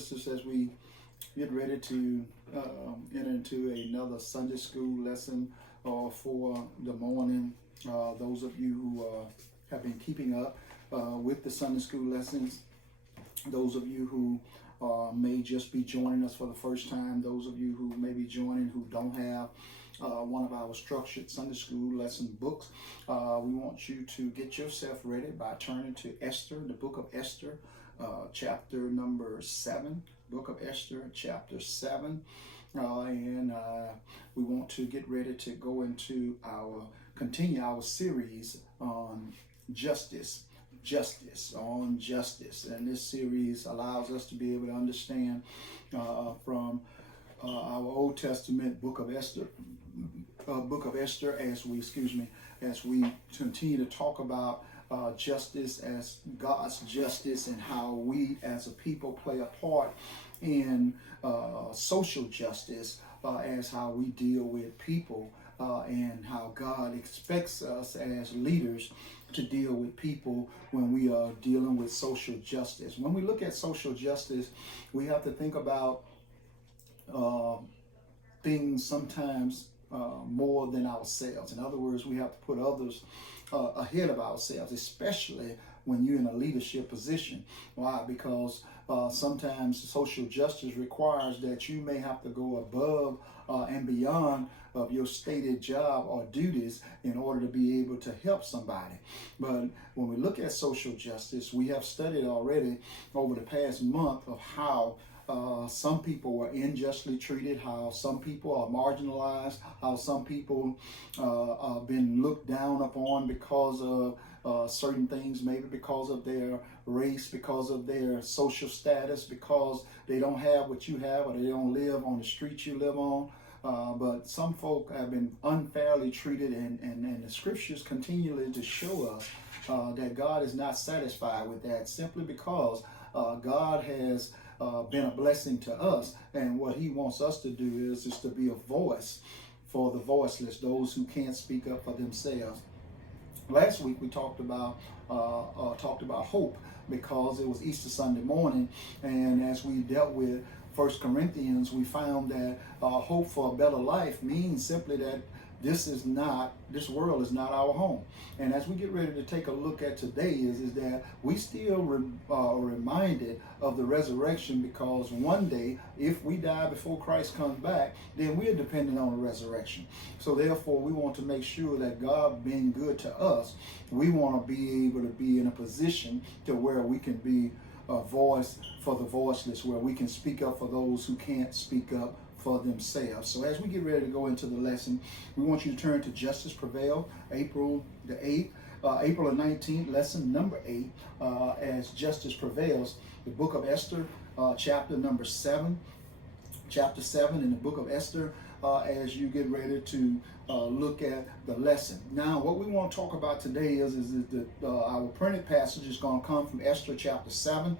sisters, as we get ready to enter into another Sunday school lesson for the morning. Those of you who have been keeping up with the Sunday school lessons, those of you who may just be joining us for the first time, those of you who may be joining who don't have one of our structured Sunday school lesson books, we want you to get yourself ready by turning to Esther, the book of Esther, chapter number 7, book of Esther, chapter 7. And we want to get ready to go into continue our series on justice. On justice. And this series allows us to be able to understand from our Old Testament book of Esther, as we continue to talk about justice as God's justice, and how we as a people play a part in social justice, as how we deal with people, and how God expects us as leaders to deal with people when we are dealing with social justice. When we look at social justice, we have to think about things sometimes more than ourselves. In other words, we have to put others ahead of ourselves, especially when you're in a leadership position. Why? Because sometimes social justice requires that you may have to go above and beyond of your stated job or duties in order to be able to help somebody. But when we look at social justice, we have studied already over the past month of how some people were unjustly treated, how some people are marginalized, how some people have been looked down upon because of certain things, maybe because of their race, because of their social status, because they don't have what you have, or they don't live on the street you live on. But some folk have been unfairly treated, and the scriptures continually to show us that God is not satisfied with that, simply because God has been a blessing to us, and what he wants us to do is to be a voice for the voiceless, those who can't speak up for themselves. Last week we talked about hope, because it was Easter Sunday morning, and as we dealt with 1 Corinthians, we found that hope for a better life means simply that this world is not our home. And as we get ready to take a look at today is that we still are reminded of the resurrection, because one day, if we die before Christ comes back, then we're dependent on the resurrection. So therefore, we want to make sure that God being good to us, we want to be able to be in a position to where we can be a voice for the voiceless, where we can speak up for those who can't speak up for themselves. So as we get ready to go into the lesson, we want you to turn to Justice Prevails, April the 8th, April the 19th, lesson number 8, as Justice Prevails, the book of Esther, chapter number 7, chapter 7 in the book of Esther, as you get ready to look at the lesson. Now, what we want to talk about today is that our printed passage is going to come from Esther chapter 7,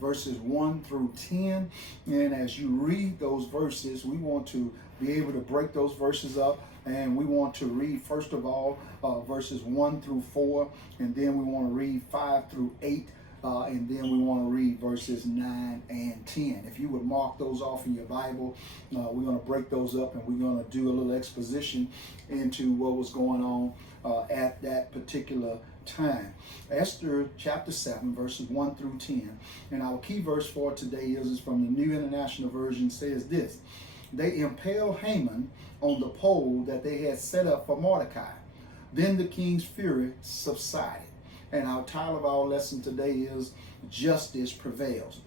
verses 1 through 10. And as you read those verses, we want to be able to break those verses up, and we want to read, first of all, verses 1 through 4, and then we want to read 5 through 8, and then we want to read verses 9 and 10. If you would mark those off in your Bible, we're going to break those up, and we're going to do a little exposition into what was going on at that particular time. Esther chapter 7, verses 1 through 10. And our key verse for today is from the New International Version, says this: They impaled Haman on the pole that they had set up for Mordecai. Then the king's fury subsided. And our title of our lesson today is Justice Prevails.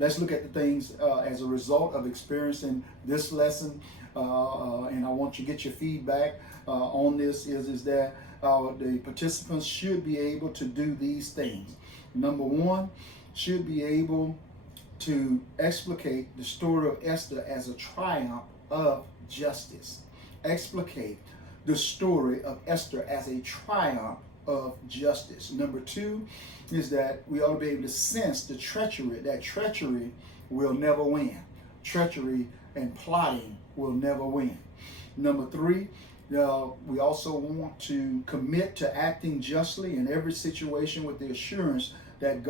Let's look at the things as a result of experiencing this lesson. And I want you to get your feedback on this is that the participants should be able to do these things. Number one, should be able to explicate the story of Esther as a triumph of justice. Explicate the story of Esther as a triumph of justice. Number two is that we ought to be able to sense the treachery. That treachery will never win. Treachery and plotting will never win. Number three, we also want to commit to acting justly in every situation with the assurance that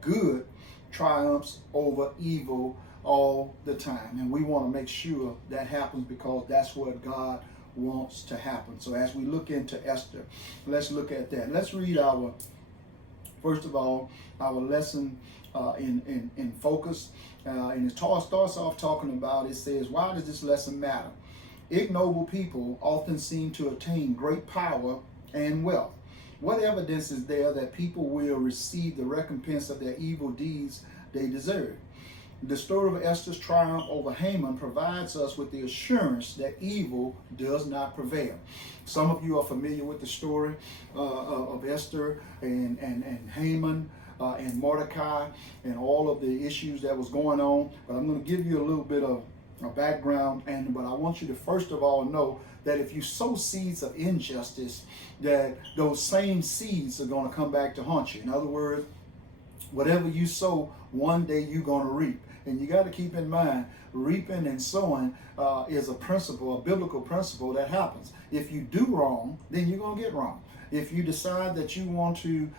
good triumphs over evil all the time. And we want to make sure that happens because that's what God wants to happen. So as we look into Esther, let's look at that. Let's read first of all, our lesson in focus. And it starts off talking about, it says, why does this lesson matter? Ignoble people often seem to attain great power and wealth. What evidence is there that people will receive the recompense of their evil deeds they deserve? The story of Esther's triumph over Haman provides us with the assurance that evil does not prevail. Some of you are familiar with the story of Esther and Haman and Mordecai and all of the issues that was going on. But I'm going to give you a little bit of a background, but I want you to first of all know that if you sow seeds of injustice, that those same seeds are going to come back to haunt you. In other words, whatever you sow, one day you're going to reap. And you got to keep in mind, reaping and sowing is a principle, a biblical principle that happens. If you do wrong, then you're going to get wrong. If you decide that you want to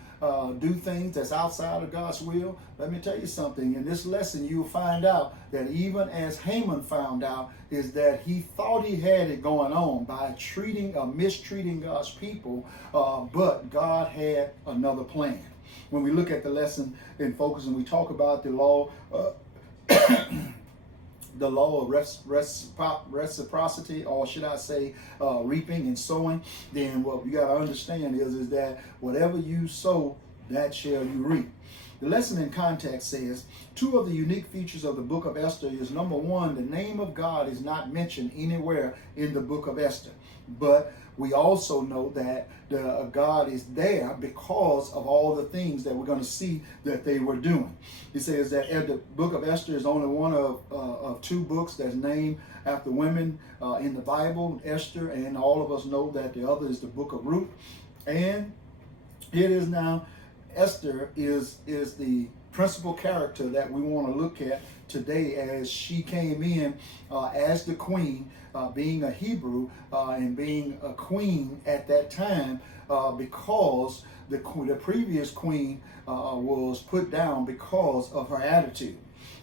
do things that's outside of God's will, let me tell you something. In this lesson, you'll find out that even as Haman found out, is that he thought he had it going on by mistreating God's people, but God had another plan. When we look at the lesson in focus and we talk about the law, the law of reciprocity, or should I say reaping and sowing, then what you got to understand is that whatever you sow, that shall you reap. The lesson in context says, two of the unique features of the book of Esther is, number one, the name of God is not mentioned anywhere in the book of Esther. But we also know that God is there because of all the things that we're going to see that they were doing. It says that the book of Esther is only one of two books that's named after women in the Bible, Esther, and all of us know that the other is the book of Ruth. And it is now, Esther is the principal character that we want to look at today, as she came in as the queen, being a Hebrew and being a queen at that time, because the previous queen was put down because of her attitude.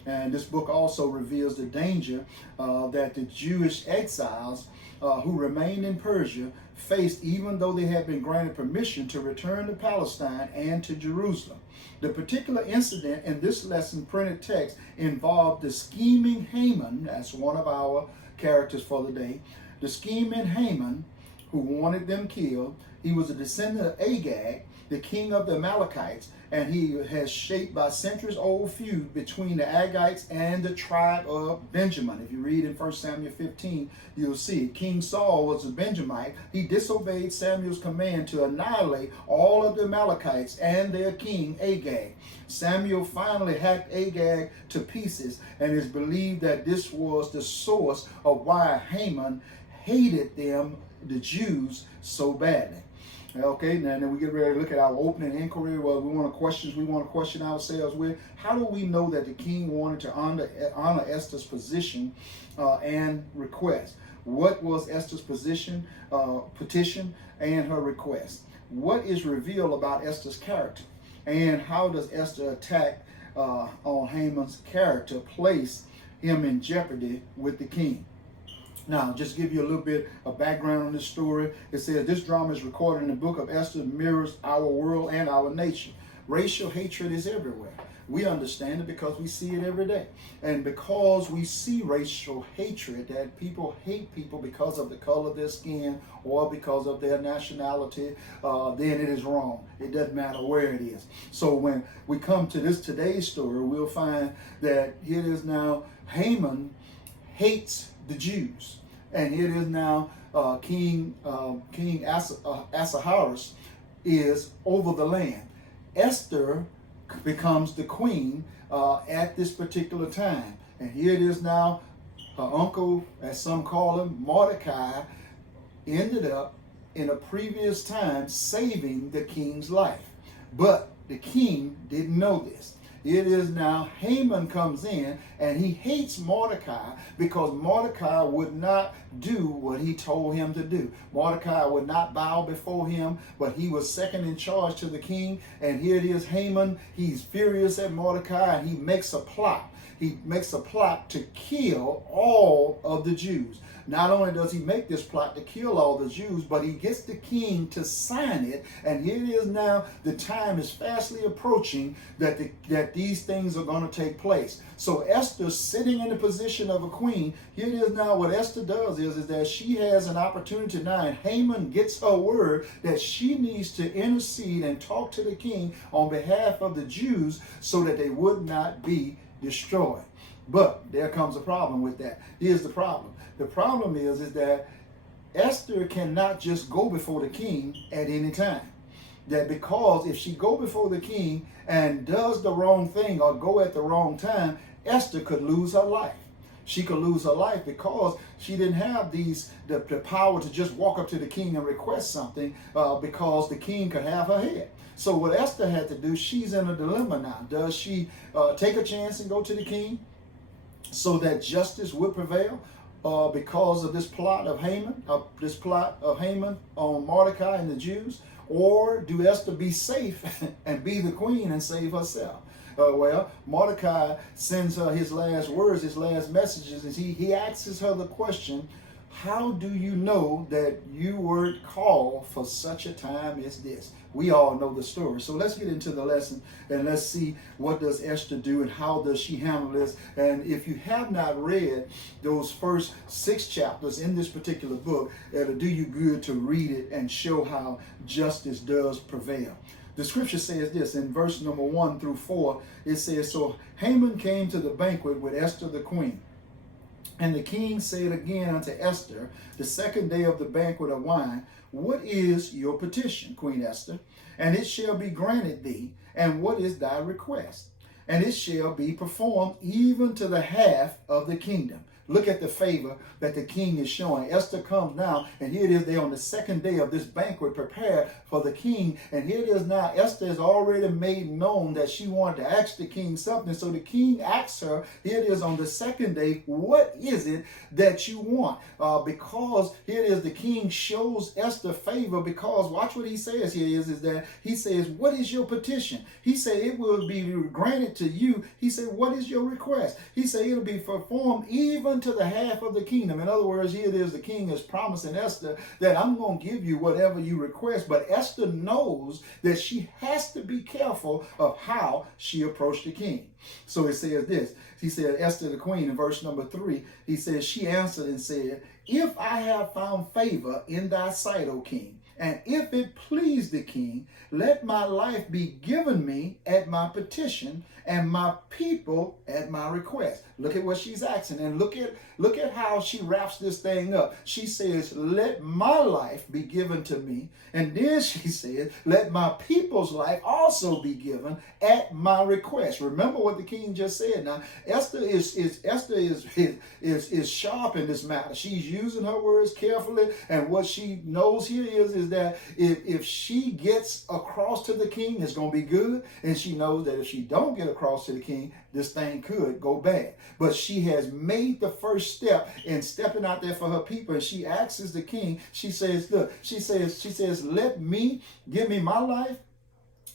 And this book also reveals the danger that the Jewish exiles who remained in Persia faced, even though they had been granted permission to return to Palestine and to Jerusalem. The particular incident in this lesson printed text involved the scheming Haman, that's one of our characters for the day, the scheming Haman who wanted them killed. He was a descendant of Agag, the king of the Amalekites, and he has shaped by centuries-old feud between the Agagites and the tribe of Benjamin. If you read in 1 Samuel 15, you'll see King Saul was a Benjamite. He disobeyed Samuel's command to annihilate all of the Amalekites and their king Agag. Samuel finally hacked Agag to pieces, and it's believed that this was the source of why Haman hated them, the Jews, so badly. Okay, now then we get ready to look at our opening inquiry. Well, we want to question ourselves with, how do we know that the king wanted to honor Esther's position and request? What was Esther's petition and her request? What is revealed about Esther's character? And how does Esther attack on Haman's character place him in jeopardy with the king? Now, just give you a little bit of background on this story. It says this drama is recorded in the book of Esther, mirrors our world and our nation. Racial hatred is everywhere. We understand it because we see it every day. And because we see racial hatred, that people hate people because of the color of their skin or because of their nationality, then it is wrong. It doesn't matter where it is. So when we come to today's story, we'll find that it is now Haman hates the Jews, and it is now King Ahasuerus is over the land. Esther becomes the queen at this particular time, and here it is now. Her uncle, as some call him, Mordecai, ended up in a previous time saving the king's life, but the king didn't know this. It is now Haman comes in and he hates Mordecai because Mordecai would not do what he told him to do. Mordecai would not bow before him, but he was second in charge to the king. And here it is, Haman, he's furious at Mordecai and he makes a plot. He makes a plot to kill all of the Jews. Not only does he make this plot to kill all the Jews, but he gets the king to sign it. And here it is now, the time is fastly approaching that these things are going to take place. So Esther, sitting in the position of a queen, here it is now, what Esther does is that she has an opportunity now, and Haman gets her word that she needs to intercede and talk to the king on behalf of the Jews so that they would not be destroyed. But there comes a problem with that. Here's the problem. The problem is that Esther cannot just go before the king at any time. That because if she go before the king and does the wrong thing or go at the wrong time, Esther could lose her life. She could lose her life because she didn't have the power to just walk up to the king and request something because the king could have her head. So what Esther had to do, she's in a dilemma now. Does she take a chance and go to the king so that justice would prevail because of this plot of Haman, on Mordecai and the Jews? Or do Esther be safe and be the queen and save herself? Well, Mordecai sends her his last words, his last messages, and he asks her the question, how do you know that you weren't called for such a time as this? We all know the story. So let's get into the lesson and let's see what does Esther do and how does she handle this. And if you have not read those first 6 chapters in this particular book, it'll do you good to read it and show how justice does prevail. The scripture says this in verse number 1 through 4. It says, so Haman came to the banquet with Esther the queen. And the king said again unto Esther, the second day of the banquet of wine, what is your petition, Queen Esther? And it shall be granted thee. And what is thy request? And it shall be performed even to the half of the kingdom. Look at the favor that the king is showing. Esther comes now, and here it is, they're on the second day of this banquet prepared for the king. And here it is now, Esther has already made known that she wanted to ask the king something. So the king asks her, here it is on the second day, what is it that you want? Because here it is, the king shows Esther favor because watch what he says here is that he says, what is your petition? He said, it will be granted to you. He said, what is your request? He said, it'll be performed even to the half of the kingdom. In other words, here it is, the king is promising Esther that I'm going to give you whatever you request. But Esther knows that she has to be careful of how she approached the king. So it says this. He said, Esther the queen, in verse number 3, he says, she answered and said, if I have found favor in thy sight, O king, and if it please the king, let my life be given me at my petition and my people at my request. Look at what she's asking, and look at how she wraps this thing up. She says, let my life be given to me. And then she says, let my people's life also be given at my request. Remember what the king just said. Now, Esther is sharp in this matter. She's using her words carefully, and what she knows here is that if she gets across to the king, it's going to be good, and she knows that if she don't get across to the king, this thing could go bad. But she has made the first step in stepping out there for her people, and she asks the king, she says, look, she says, let me, give me my life,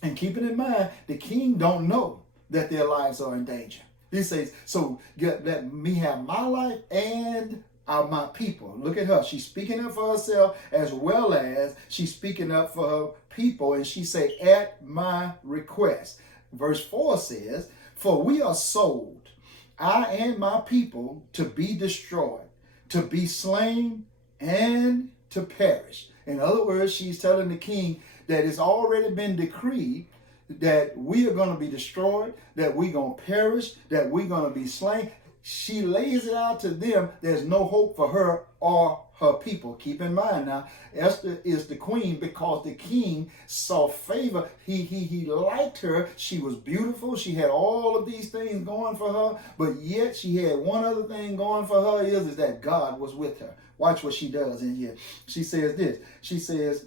and keep it in mind, the king don't know that their lives are in danger. He says, so let me have my life and my people. Look at her. She's speaking up for herself as well as she's speaking up for her people. And she say, at my request. Verse 4 says, for we are sold, I and my people, to be destroyed, to be slain, and to perish. In other words, she's telling the king that it's already been decreed that we are going to be destroyed, that we're going to perish, that we're going to be slain. She lays it out to them. There's no hope for her or her people. Keep in mind now, Esther is the queen because the king saw favor. He liked her. She was beautiful. She had all of these things going for her, but yet she had one other thing going for her is that God was with her. Watch what she does in here. She says this. She says,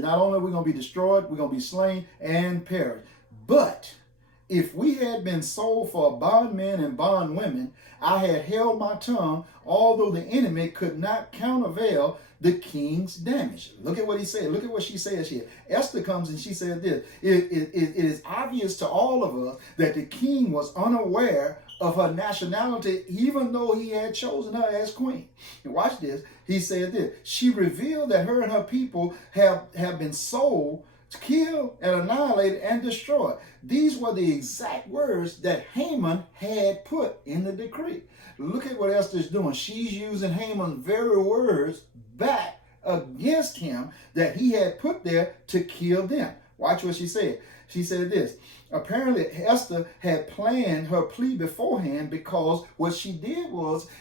not only are we going to be destroyed, we're going to be slain and perish, but if we had been sold for bondmen and bondwomen, I had held my tongue, although the enemy could not countervail the king's damage. Look at what he said. Look at what she says here. Esther comes and she said this. It is obvious to all of us that the king was unaware of her nationality, even though he had chosen her as queen. And watch this. He said this. She revealed that her and her people have been sold, killed, and annihilated and destroyed. These were the exact words that Haman had put in the decree. Look at what Esther's doing. She's using Haman's very words back against him that he had put there to kill them. Watch what she said. She said this. Apparently, Esther had planned her plea beforehand, because what she did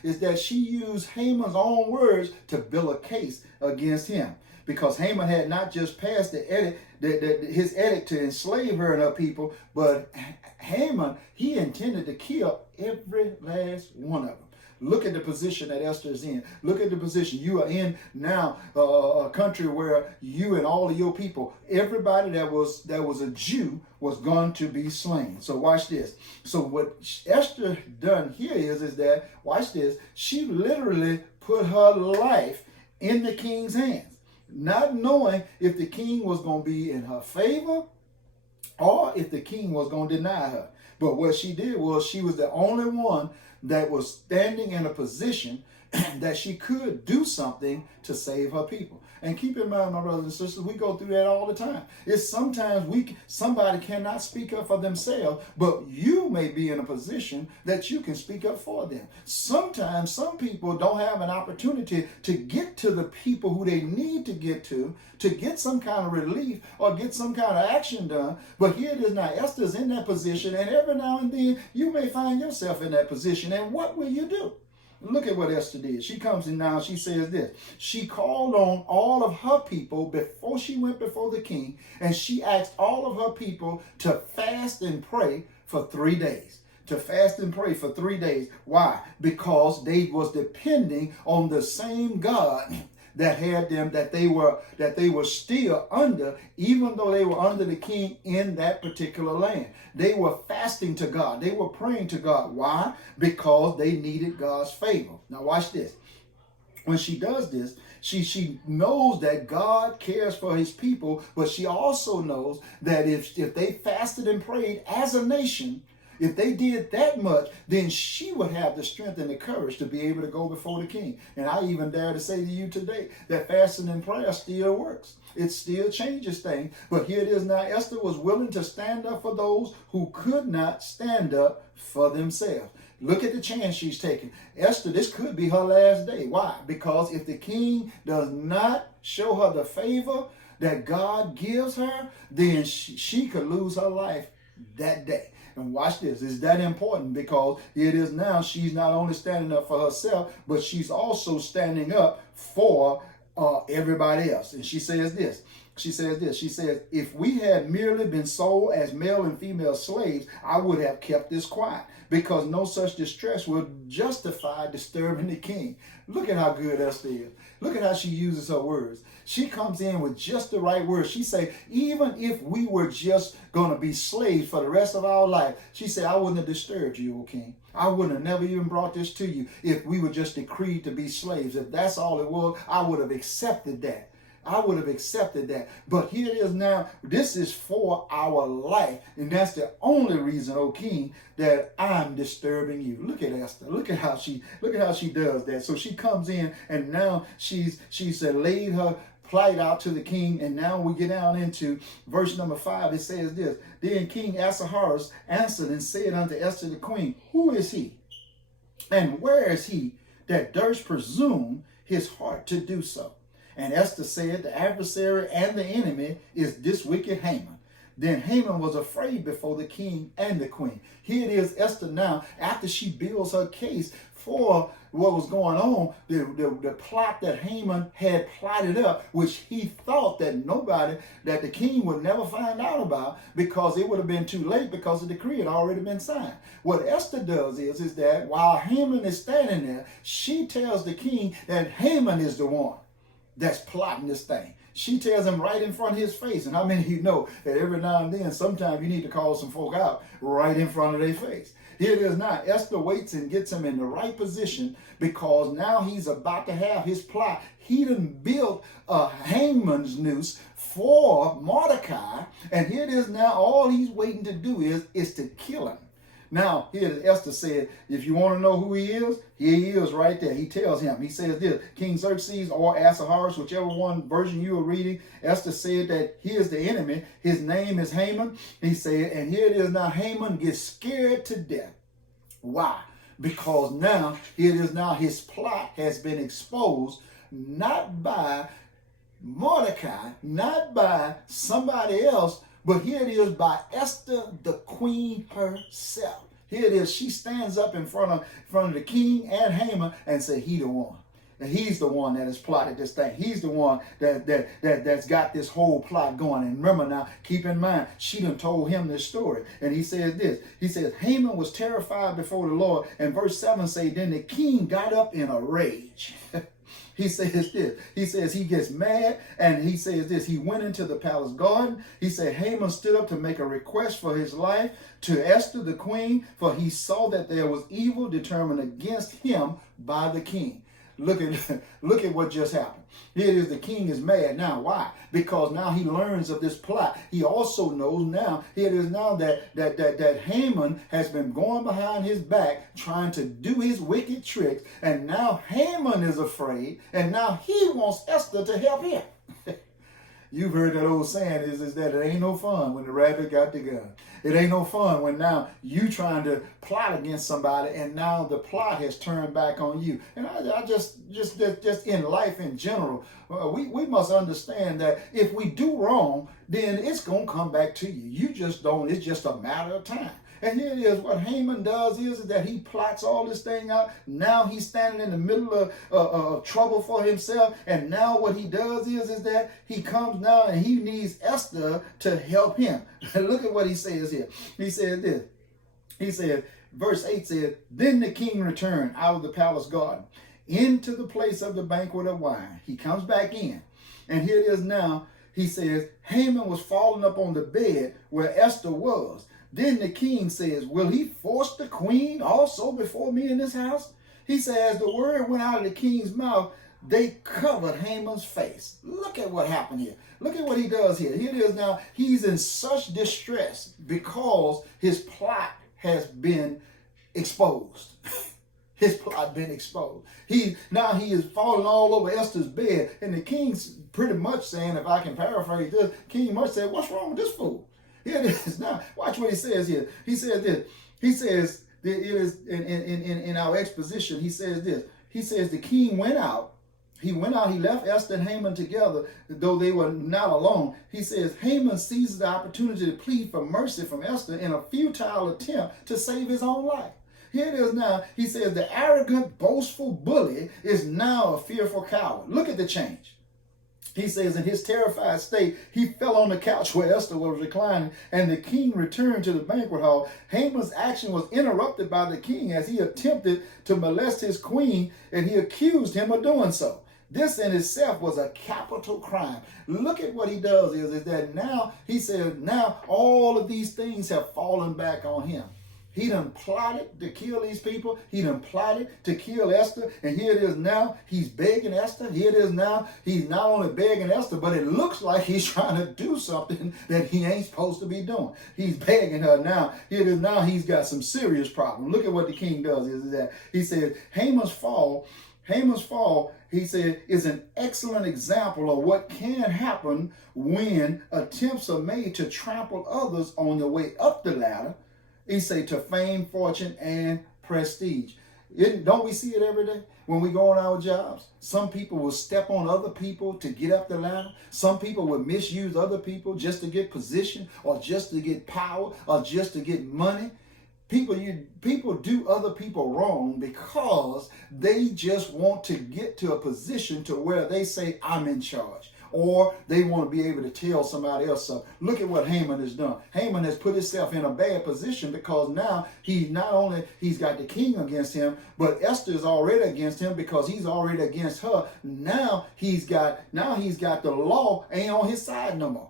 is that she used Haman's own words to build a case against him. Because Haman had not just passed his edict to enslave her and her people, but Haman, he intended to kill every last one of them. Look at the position that Esther is in. Look at the position. You are in now a country where you and all of your people, everybody that was a Jew was going to be slain. So watch this. So what Esther done here is that, watch this, she literally put her life in the king's hands, not knowing if the king was going to be in her favor or if the king was going to deny her. But what she did was she was the only one that was standing in a position that she could do something to save her people. And keep in mind, my brothers and sisters, we go through that all the time. It's sometimes somebody cannot speak up for themselves, but you may be in a position that you can speak up for them. Sometimes some people don't have an opportunity to get to the people who they need to get some kind of relief or get some kind of action done. But here it is now, Esther's in that position, and every now and then you may find yourself in that position. And what will you do? Look at what Esther did. She comes in now, she says this. She called on all of her people before she went before the king, and she asked all of her people to fast and pray for 3 days. To fast and pray for 3 days. Why? Because they was depending on the same God that had them, that they were still under, even though they were under the king in that particular land. They were fasting to God. They were praying to God. Why? Because they needed God's favor. Now watch this. When she does this, she knows that God cares for his people, but she also knows that if they fasted and prayed as a nation, if they did that much, then she would have the strength and the courage to be able to go before the king. And I even dare to say to you today that fasting and prayer still works. It still changes things. But here it is now. Esther was willing to stand up for those who could not stand up for themselves. Look at the chance she's taking. Esther, this could be her last day. Why? Because if the king does not show her the favor that God gives her, then she could lose her life that day. And watch this. It's that important, because it is now she's not only standing up for herself, but she's also standing up for everybody else. And she says this. She says, if we had merely been sold as male and female slaves, I would have kept this quiet, because no such distress would justify disturbing the king. Look at how good Esther is. Look at how she uses her words. She comes in with just the right words. She say, even if we were just going to be slaves for the rest of our life, she said, I wouldn't have disturbed you, O king. I wouldn't have never even brought this to you if we were just decreed to be slaves. If that's all it was, I would have accepted that. I would have accepted that. But here it is now. This is for our life. And that's the only reason, O king, that I'm disturbing you. Look at Esther. Look at how she does that. So she comes in, and now she's laid her plight out to the king. And now we get down into verse number 5. It says this. Then King Ahasuerus answered and said unto Esther the queen, who is he? And where is he that durst presume his heart to do so? And Esther said, the adversary and the enemy is this wicked Haman. Then Haman was afraid before the king and the queen. Here it is, Esther now, after she builds her case for what was going on, the plot that Haman had plotted up, which he thought that that the king would never find out about, because it would have been too late, because the decree had already been signed. What Esther does is that while Haman is standing there, she tells the king that Haman is the one that's plotting this thing. She tells him right in front of his face. And how many of you know that every now and then, sometimes you need to call some folk out right in front of their face? Here it is now. Esther waits and gets him in the right position because now he's about to have his plot. He done built a hangman's noose for Mordecai. And here it is now. All he's waiting to do is to kill him. Now, here Esther said, if you want to know who he is, here he is right there. He tells him, he says this, King Xerxes or Ahasuerus, whichever one version you are reading, Esther said that he is the enemy. His name is Haman. He said, and here it is now, Haman gets scared to death. Why? Because now, here it is now, his plot has been exposed, not by Mordecai, not by somebody else, but here it is by Esther, the queen herself. Here it is. She stands up in front of the king and Haman and say, he the one. And he's the one that has plotted this thing. He's the one that's got this whole plot going. And remember now, keep in mind, she done told him this story. And he says this. He says, Haman was terrified before the Lord. And verse 7 say, then the king got up in a rage. He says this. He says he gets mad, and he says this. He went into the palace garden. He said Haman stood up to make a request for his life to Esther the queen, for he saw that there was evil determined against him by the king. Look at what just happened. Here it is, the king is mad now. Why? Because now he learns of this plot. He also knows now, here it is now that Haman has been going behind his back trying to do his wicked tricks. And now Haman is afraid. And now he wants Esther to help him. You've heard that old saying is that it ain't no fun when the rabbit got the gun. It ain't no fun when now you trying to plot against somebody and now the plot has turned back on you. And I just in life in general, we must understand that if we do wrong, then it's going to come back to you. You just don't, it's just a matter of time. And here it is, what Haman does is that he plots all this thing out. Now he's standing in the middle of trouble for himself. And now what he does is that he comes now and he needs Esther to help him. Look at what he says here. He said this. He said, verse 8 says, then the king returned out of the palace garden into the place of the banquet of wine. He comes back in. And here it is now. He says, Haman was falling up on the bed where Esther was. Then the king says, will he force the queen also before me in this house? He says, the word went out of the king's mouth. They covered Haman's face. Look at what happened here. Look at what he does here. Here it is now. He's in such distress because his plot has been exposed. His plot been exposed. Now he is falling all over Esther's bed. And the king's pretty much saying, if I can paraphrase this, King must say, what's wrong with this fool? Here it is now. Watch what he says here. He says this. He says, it is in our exposition, he says this. He says the king went out. He went out, he left Esther and Haman together, though they were not alone. He says Haman seizes the opportunity to plead for mercy from Esther in a futile attempt to save his own life. Here it is now. He says the arrogant, boastful bully is now a fearful coward. Look at the change. He says in his terrified state, he fell on the couch where Esther was reclining, and the king returned to the banquet hall. Haman's action was interrupted by the king as he attempted to molest his queen, and he accused him of doing so. This in itself was a capital crime. Look at what he does is that now, he says, now all of these things have fallen back on him. He done plotted to kill these people. He done plotted to kill Esther. And here it is now. He's begging Esther. Here it is now. He's not only begging Esther, but it looks like he's trying to do something that he ain't supposed to be doing. He's begging her now. Here it is now. He's got some serious problem. Look at what the king does is that he said Haman's fall, he said, is an excellent example of what can happen when attempts are made to trample others on the way up the ladder. He say to fame, fortune, and prestige. Don't we see it every day when we go on our jobs? Some people will step on other people to get up the ladder. Some people will misuse other people just to get position or just to get power or just to get money. People do other people wrong because they just want to get to a position to where they say, I'm in charge. or they want to be able to tell somebody else something. Look at what Haman has done. Haman has put himself in a bad position because now he's got the king against him, but Esther is already against him because he's already against her. Now he's got the law ain't on his side no more.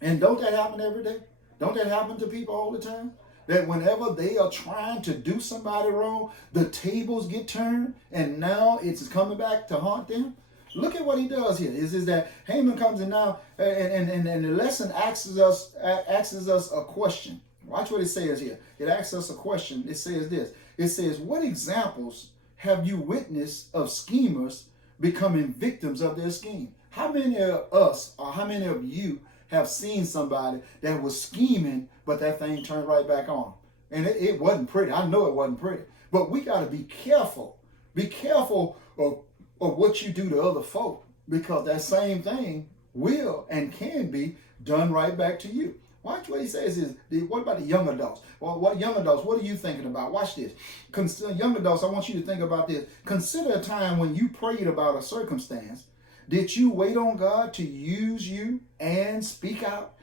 And don't that happen every day? Don't that happen to people all the time? That whenever they are trying to do somebody wrong, the tables get turned, and now it's coming back to haunt them. Look at what he does here. Is that Haman comes in now, and the lesson asks us a question. Watch what it says here. It asks us a question. It says this. It says, what examples have you witnessed of schemers becoming victims of their scheme? How many of us, or how many of you, have seen somebody that was scheming, but that thing turned right back on? And it wasn't pretty. I know it wasn't pretty. But we got to be careful. Be careful of what you do to other folk, because that same thing will and can be done right back to you. Watch what he says is, what about the young adults? Well, what young adults, what are you thinking about? Watch this. Young adults, I want you to think about this. Consider a time when you prayed about a circumstance. Did you wait on God to use you and speak out,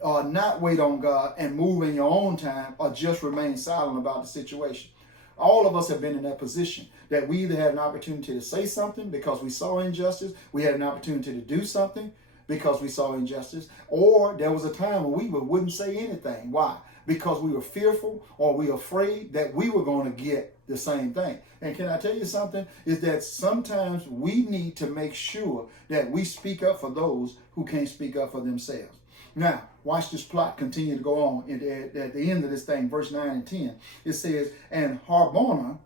or not wait on God and move in your own time, or just remain silent about the situation? All of us have been in that position, that we either had an opportunity to say something because we saw injustice, we had an opportunity to do something because we saw injustice, or there was a time when we wouldn't say anything. Why? Because we were fearful, or we were afraid that we were going to get the same thing. And can I tell you something? Is that sometimes we need to make sure that we speak up for those who can't speak up for themselves. Now, watch this plot continue to go on. At the end of this thing, verse 9 and 10, it says, and Harbona,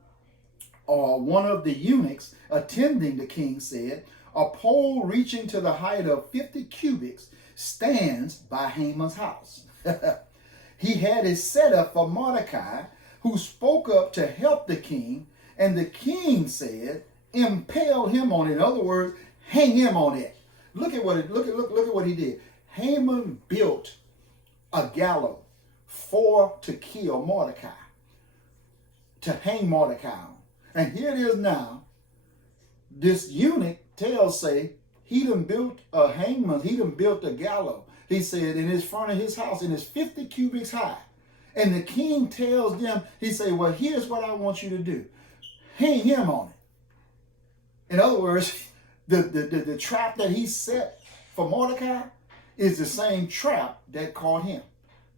or one of the eunuchs attending the king, said, a pole reaching to the height of 50 cubits stands by Haman's house. He had it set up for Mordecai, who spoke up to help the king, and the king said, impale him on it. In other words, hang him on it. Look at what he did. Haman built a gallows to kill Mordecai, to hang Mordecai on. And here it is now. This eunuch say he done built a hangman, he done built a gallows. He said in his front of his house, and it's 50 cubits high. And the king tells them, he said, well, here's what I want you to do. Hang him on it. In other words, the trap that he set for Mordecai is the same trap that caught him.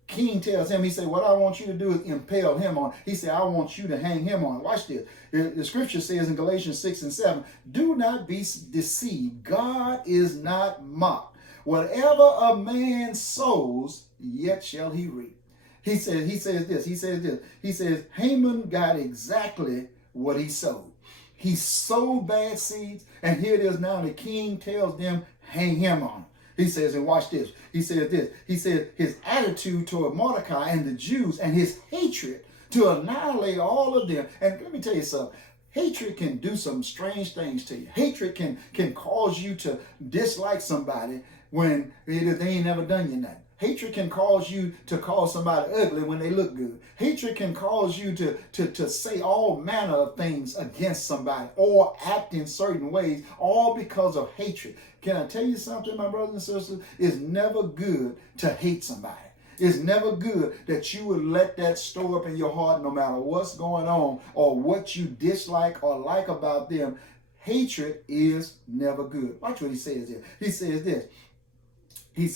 King tells him, he said, what I want you to do is impale him on it. He said, I want you to hang him on it. Watch this. The scripture says in Galatians 6 and 7, do not be deceived. God is not mocked. Whatever a man sows, yet shall he reap. He says this. Haman got exactly what he sowed. He sowed bad seeds, and here it is now. The king tells them, hang him on it. He says, and watch this. He says this. He said his attitude toward Mordecai and the Jews, and his hatred to annihilate all of them. And let me tell you something. Hatred can do some strange things to you. Hatred can cause you to dislike somebody when they ain't never done you nothing. Hatred can cause you to call somebody ugly when they look good. Hatred can cause you to say all manner of things against somebody or act in certain ways, all because of hatred. Can I tell you something, my brothers and sisters? It's never good to hate somebody. It's never good that you would let that store up in your heart no matter what's going on or what you dislike or like about them. Hatred is never good. Watch what he says here. He says this. He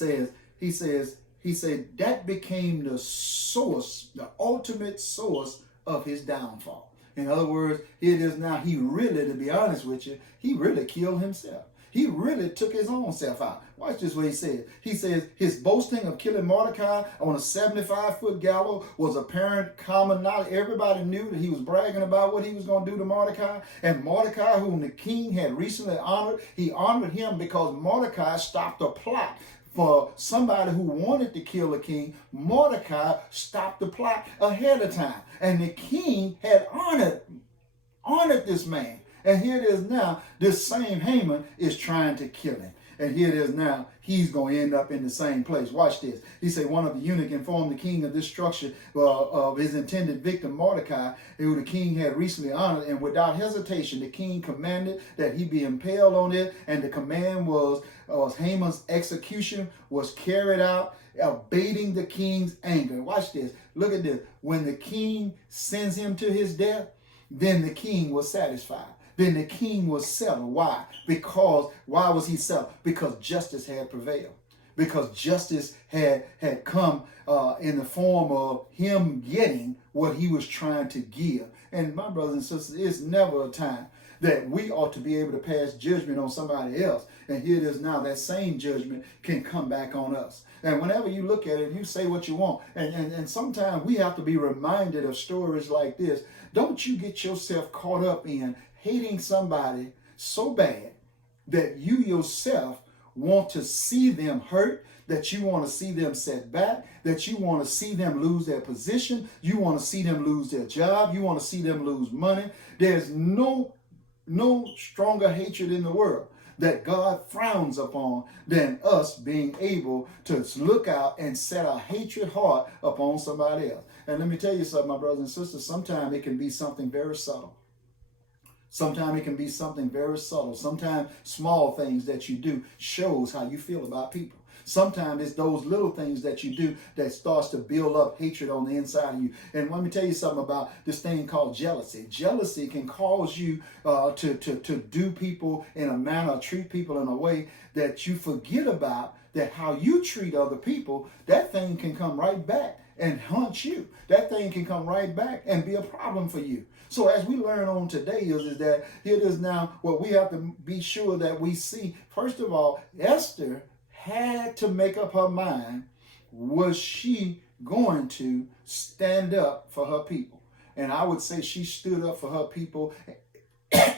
said that became the source, the ultimate source of his downfall. In other words, it is now he really, to be honest with you, he really killed himself. He really took his own self out. Watch this what he says. He says his boasting of killing Mordecai on a 75-foot gallows was apparent common knowledge. Everybody knew that he was bragging about what he was going to do to Mordecai. And Mordecai, whom the king had recently honored, he honored him because Mordecai stopped a plot for somebody who wanted to kill the king. Mordecai stopped the plot ahead of time. And the king had honored this man. And here it is now, this same Haman is trying to kill him. And here it is now. He's going to end up in the same place. Watch this. He said, one of the eunuchs informed the king of this structure of his intended victim, Mordecai, who the king had recently honored. And without hesitation, the king commanded that he be impaled on it. And the command was Haman's execution was carried out, abating the king's anger. Watch this. Look at this. When the king sends him to his death, then the king was satisfied. Then the king was settled. Why? Why was he settled? Because justice had prevailed. Because justice had come in the form of him getting what he was trying to give. And my brothers and sisters, it's never a time that we ought to be able to pass judgment on somebody else. And here it is now, that same judgment can come back on us. And whenever you look at it, you say what you want. And sometimes we have to be reminded of stories like this. Don't you get yourself caught up in hating somebody so bad that you yourself want to see them hurt, that you want to see them set back, that you want to see them lose their position, you want to see them lose their job, you want to see them lose money. There's no stronger hatred in the world that God frowns upon than us being able to look out and set a hatred heart upon somebody else. And let me tell you something, my brothers and sisters, sometimes it can be something very subtle. Sometimes it can be something very subtle. Sometimes small things that you do shows how you feel about people. Sometimes it's those little things that you do that starts to build up hatred on the inside of you. And let me tell you something about this thing called jealousy. Jealousy can cause you to do people in a manner, treat people in a way that you forget about that how you treat other people. That thing can come right back and haunt you. That thing can come right back and be a problem for you. So as we learn on today is that here it is now what we have to be sure that we see. First of all, Esther had to make up her mind, was she going to stand up for her people? And I would say she stood up for her people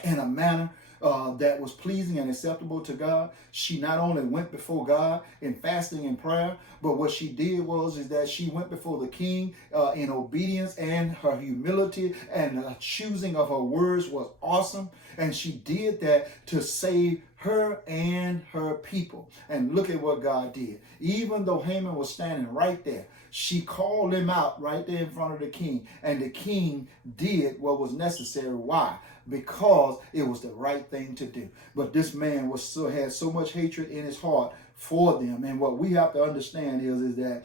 in a manner that was pleasing and acceptable to God. She not only went before God in fasting and prayer, but what she did is that she went before the king in obedience, and her humility and the choosing of her words was awesome. And she did that to save her and her people. And look at what God did. Even though Haman was standing right there, she called him out right there in front of the king. And the king did what was necessary. Why? Because it was the right thing to do. But this man had so much hatred in his heart for them. And what we have to understand is that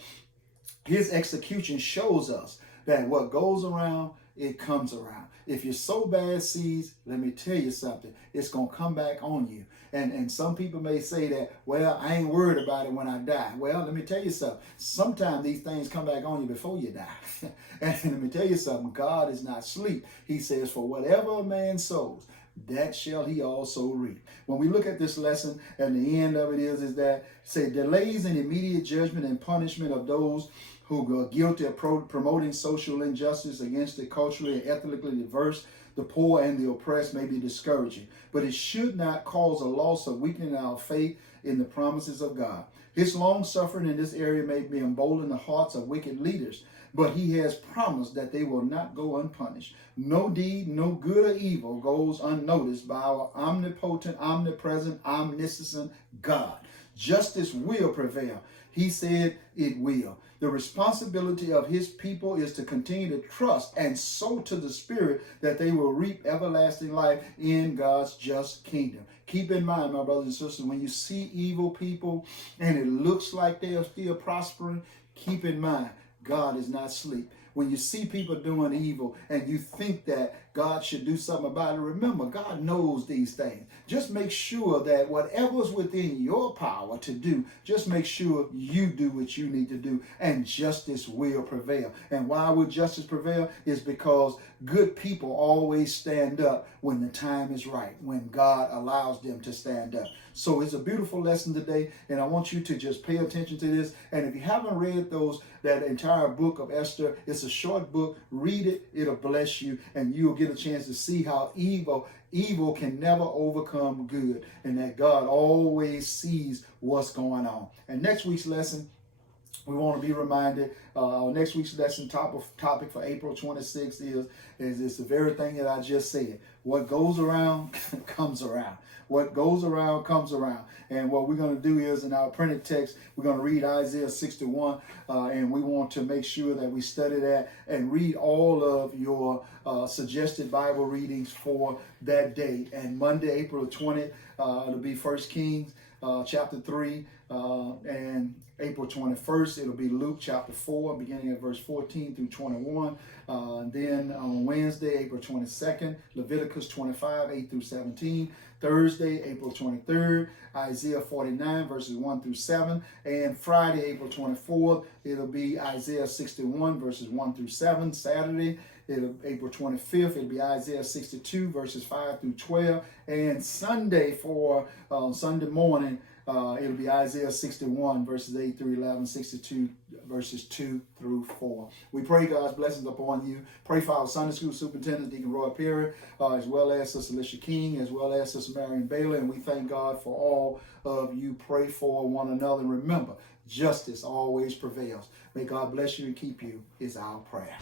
his execution shows us that what goes around, it comes around. If you sow bad seeds, let me tell you something, it's going to come back on you. And some people may say that, well, I ain't worried about it when I die. Well, let me tell you something. Sometimes these things come back on you before you die. And let me tell you something, God is not asleep. He says, for whatever a man sows, that shall he also reap. When we look at this lesson, and the end of it is that, say, delays in immediate judgment and punishment of those who are guilty of promoting social injustice against the culturally and ethnically diverse, the poor, and the oppressed may be discouraging, but it should not cause a loss of weakening our faith in the promises of God. His long suffering in this area may be embolden the hearts of wicked leaders, but he has promised that they will not go unpunished. No deed, no good or evil goes unnoticed by our omnipotent, omnipresent, omniscient God. Justice will prevail. He said it will. The responsibility of his people is to continue to trust and sow to the Spirit that they will reap everlasting life in God's just kingdom. Keep in mind, my brothers and sisters, when you see evil people and it looks like they are still prospering, keep in mind, God is not asleep. When you see people doing evil and you think that God should do something about it, remember, God knows these things. Just make sure that whatever's within your power to do, just make sure you do what you need to do, and justice will prevail. And why will justice prevail? Is because good people always stand up when the time is right, when God allows them to stand up. So it's a beautiful lesson today, and I want you to just pay attention to this. And if you haven't read that entire book of Esther, it's a short book. Read it. It'll bless you, and you'll get a chance to see how evil can never overcome good, and that God always sees what's going on. And next week's lesson, We want to be reminded. Our next week's lesson topic for April 26th is it's the very thing that I just said. What goes around comes around. What goes around comes around. And what we're going to do is, in our printed text, we're going to read Isaiah 61, and we want to make sure that we study that and read all of your suggested Bible readings for that day. And Monday, April 20th, it'll be 1 Kings chapter 3, and April 21st, it'll be Luke chapter 4, beginning at verse 14 through 21. Then on Wednesday, April 22nd, Leviticus 25, 8 through 17. Thursday, April 23rd, Isaiah 49, verses 1 through 7. And Friday, April 24th, it'll be Isaiah 61, verses 1 through 7. Saturday, April 25th, it'll be Isaiah 62, verses 5 through 12. And Sunday, for Sunday morning, it'll be Isaiah 61, verses 8 through 11, 62, verses 2 through 4. We pray God's blessings upon you. Pray for our Sunday school superintendent, Deacon Roy Perry, as well as Sister Alicia King, as well as Sister Marion Bailey. And we thank God for all of you. Pray for one another. And remember, justice always prevails. May God bless you and keep you is our prayer.